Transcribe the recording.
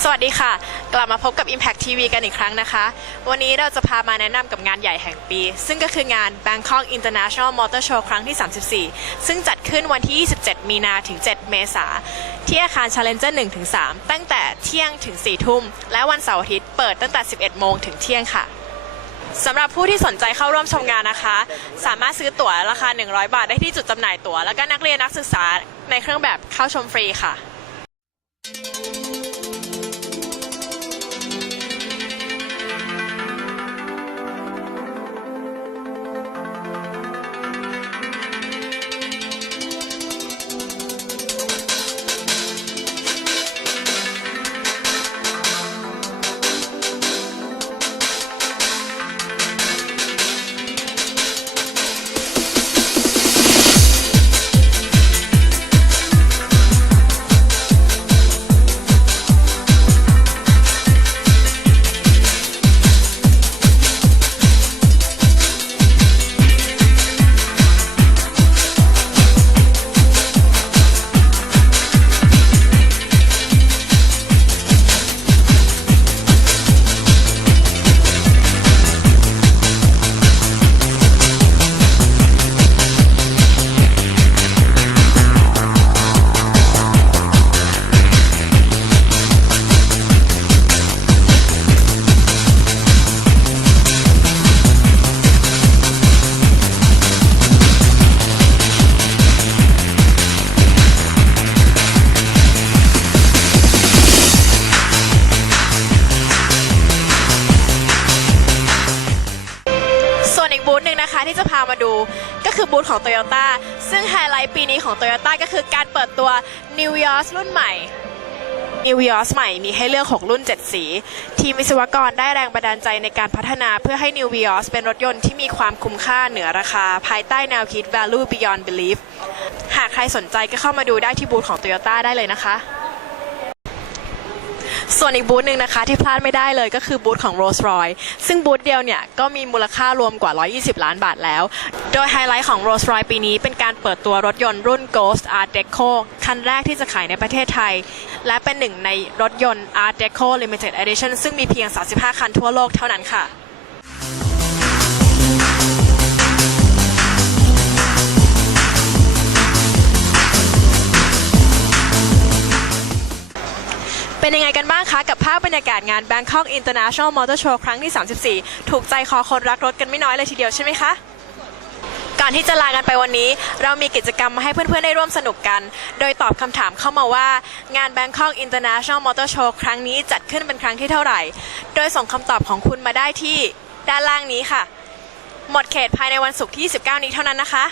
สวัสดีค่ะ กลับมาพบกับ Impact TV กันอีกครั้งนะคะ วันนี้เราจะพามาแนะนำกับงานใหญ่แห่งปี ซึ่งก็คืองาน Bangkok International Motor Show ครั้งที่ 34 ซึ่งจัดขึ้นวันที่ 27 มีนาถึง 7 เมษาที่อาคาร Challenger 1ถึง3ตั้งแต่เที่ยงถึง 4 ทุ่ม และวันเสาร์อาทิตย์เปิดตั้งแต่ 11 โมงถึงเที่ยงค่ะสำหรับผู้ที่สนใจเข้าร่วมชมงานนะคะ สามารถซื้อตั๋วราคา 100 บาทได้ที่จุดจำหน่ายตั๋ว แล้วก็นักเรียนนักศึกษาในเครื่องแบบเข้าชมฟรีค่ะ บูธหนึ่งนะคะที่จะพามาดูก็คือบูธของ Toyota ซึ่งไฮไลท์ปีนี้ของ Toyota ก็คือการเปิดตัว New Vios รุ่นใหม่ New Vios ใหม่มีให้เลือก 6 รุ่น 7 สี ทีมวิศวกรได้แรงบันดาลใจในการพัฒนาเพื่อให้ New Vios เป็นรถยนต์ที่มีความคุ้มค่าเหนือราคา ภายใต้แนวคิด Value Beyond Belief หากใครสนใจก็เข้ามาดูได้ที่บูธของ Toyota ได้เลยนะคะ ส่วนอีกบูธหนึ่งนะคะที่พลาดไม่ได้เลยก็คือบูธของ Rolls Royce ซึ่งบูธเดียวเนี่ยก็มีมูลค่ารวมกว่า 120 ล้านบาทแล้ว โดยไฮไลท์ของ Rolls Royce ปีนี้เป็นการเปิดตัวรถยนต์รุ่น Ghost Art Deco คันแรกที่จะขายในประเทศไทย และเป็นหนึ่งในรถยนต์ Art Deco Limited Edition ซึ่งมีเพียง 35 คันทั่วโลกเท่านั้นค่ะเป็นยังไงกันบ้าง กับภาพบรรยากาศงาน Bangkok International Motor Show ครั้งที่ 34 ถูกใจคอคนรักรถกันไม่น้อยเลยทีเดียวใช่ไหมคะ ก่อนที่จะลากันไปวันนี้ เรามีกิจกรรมมาให้เพื่อนๆ ได้ร่วมสนุกกัน โดยตอบคำถามเข้ามาว่า งาน Bangkok International Motor Show ครั้งนี้จัดขึ้นเป็นครั้งที่เท่าไหร่ โดยส่งคำตอบของคุณมาได้ที่ด้านล่างนี้ค่ะ หมดเขตภายในวันศุกร์ที่29นี้เท่านั้นนะคะ